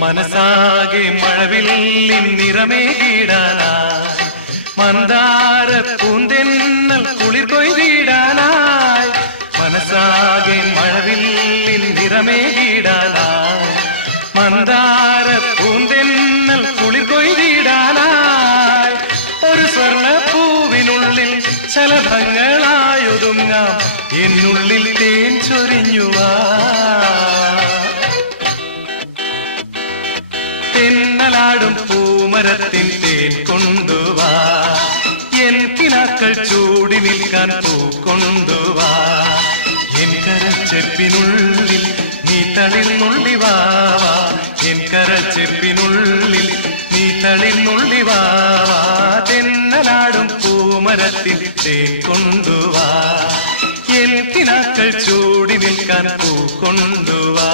മനസാകെ മഴവില്ലിൻ നിറമേകിടാനായി മന്ദാര പൂന്തെന്നൽ കുളിർ കൊയ്തിടാനായി മനസാകെ മഴവില്ലിൻ നിറമേകിടാനായി മന്ദാര പൂന്തെന്നൽ കുളിർ കൊയ്തിടാനായി ഒരു സ്വർണ്ണ പൂവിനുള്ളിൽ ശലഭങ്ങളായൊതുങ്ങാം എന്നുള്ളിൽ തേൻ ചൊരിഞ്ഞുവാ തെന്നലാടും പൂമരത്തിൻ തേൻ കൊണ്ടുവാ എൻ കിനാക്കൾ ചൂടി നിൽക്കാൻ പൂ കൊണ്ടുവാ എൻ കരച്ചെപ്പിനുള്ളിൽ നീ തളിർന്നുള്ളിവാവാ എൻ കരച്ചെപ്പിനുള്ളിൽ നീ തളിർന്നുള്ളിവാവാ തെന്നലാടും പൂമരത്തിൻ തേൻ കൊണ്ടുവാ എൻ കിനാക്കൾ ചൂടി നിൽക്കാൻ പൂ കൊണ്ടുവാ